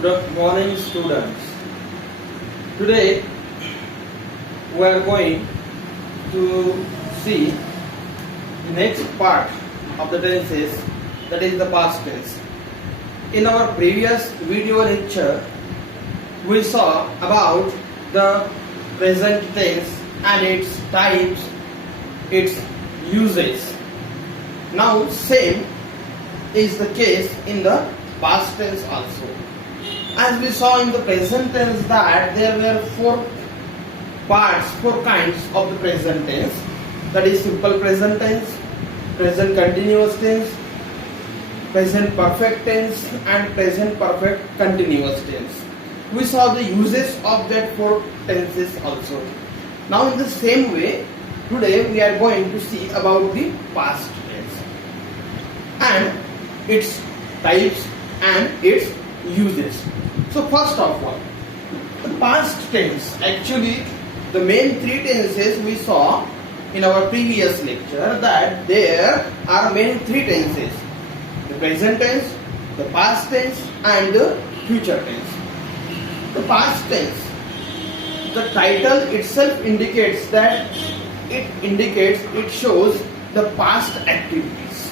Good morning, students. Today we are going to see the next part of the tenses, that is the past tense. In our previous video lecture, we saw about the present tense and its types, its uses. Now same is the case in the past tense also. As we saw in the present tense that there were four kinds of the present tense, that is simple present tense, present continuous tense, present perfect tense and present perfect continuous tense. We saw the uses of that four tenses also. Now in the same way, today we are going to see about the past tense and its types and its uses. So first of all, the past tense, actually the main three tenses we saw in our previous lecture, that there are main three tenses: the present tense, the past tense and the future tense. The past tense, the title itself indicates that it shows the past activities.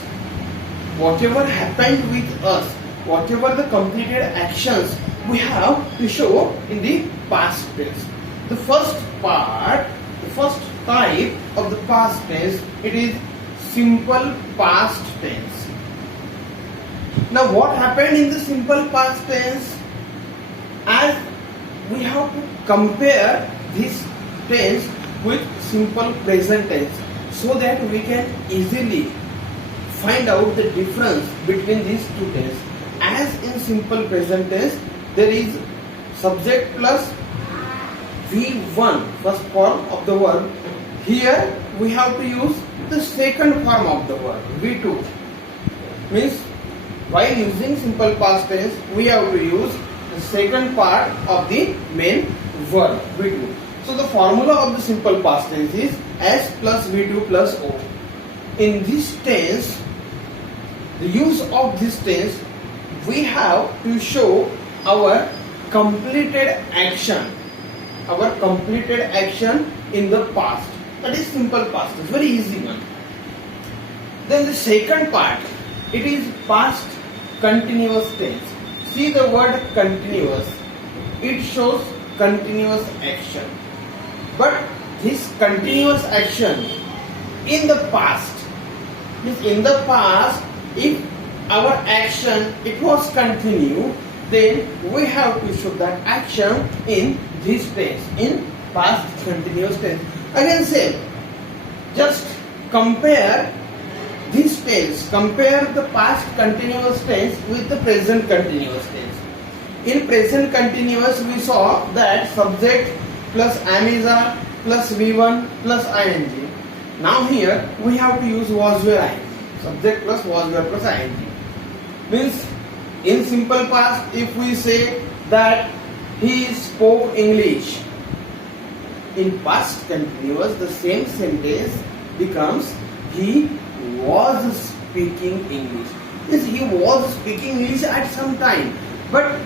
Whatever happened with us, whatever the completed actions, we have to show in the past tense. The first type of the past tense, it is simple past tense. Now what happened in the simple past tense? As we have to compare this tense with simple present tense, so that we can easily find out the difference between these two tenses. As in simple present tense, there is subject plus V1, first form of the verb. Here we have to use the second form of the verb, V2. Means while using simple past tense, we have to use the second part of the main verb, V2. So the formula of the simple past tense is S plus V2 plus O. In this tense, the use of this tense, we have to show our completed action in the past. That is simple past tense, very easy one. Then the second part, it is past continuous tense. See the word continuous, it shows continuous action. But this continuous action in the past, means in the past, if our action it was continued, then we have to show that action in this tense, in past continuous tense. Again same, just compare this tense, compare the past continuous tense with the present continuous tense. In present continuous, we saw that subject plus am is are plus V1 plus ing. Now here we have to use was were ing, subject plus was were plus ing. Means in simple past, if we say that he spoke English, in past continuous the same sentence becomes he was speaking English. Means he was speaking English at some time, but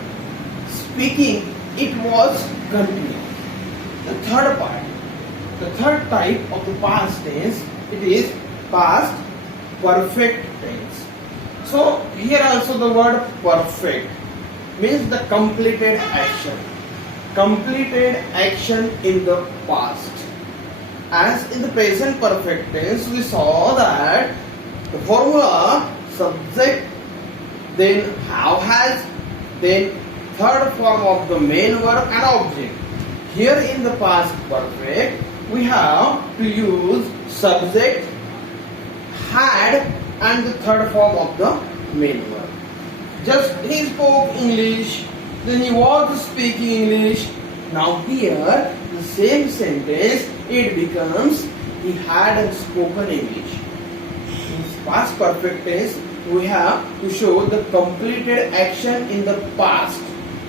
speaking it was continued. The third part, the third type of the past tense, it is past perfect tense. So here also the word perfect means the completed action in the past. As in the present perfect tense, we saw that the formula subject, then have has, then third form of the main verb and object. Here in the past perfect, we have to use subject, had and the third form of the main verb. Just he spoke English, then he was speaking English. Now here the same sentence, it becomes he had spoken English. In past perfect tense, we have to show the completed action in the past,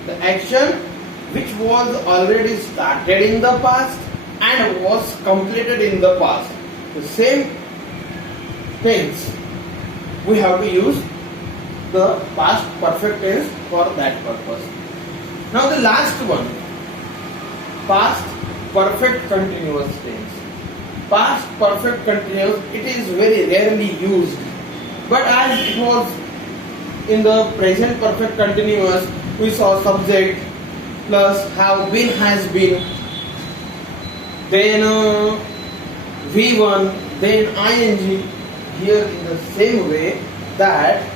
the action which was already started in the past and was completed in the past. The same tense, we have to use the past perfect tense for that purpose. Now the last one, past perfect continuous tense. Past perfect continuous, it is very rarely used, but as it was in the present perfect continuous, we saw subject plus have been, has been, then V1, then ing. Here in the same way, that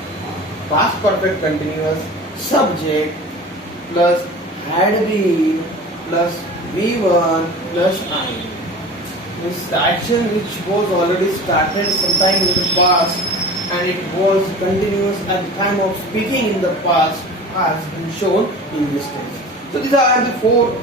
past perfect continuous, subject plus had been plus V1 plus ing. This action which was already started sometime in the past and it was continuous at the time of speaking in the past has been shown in this tense. So these are the four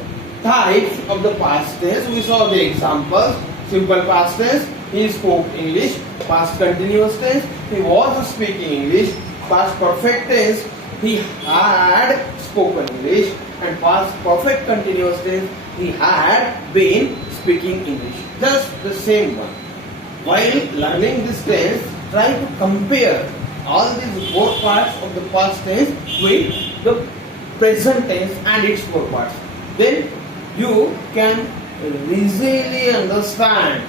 types of the past tense. We saw the examples. Simple past tense, he spoke English. Past continuous tense, he was speaking English. Past perfect tense, he had spoken English. And past perfect continuous tense, he had been speaking English. Just the same one. While learning this tense, try to compare all these four parts of the past tense with the present tense and its four parts. Then you can easily understand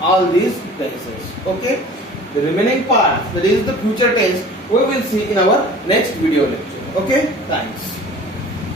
all these tenses. Okay? The remaining part, that is the future tense, we will see in our next video lecture. Okay? Thanks.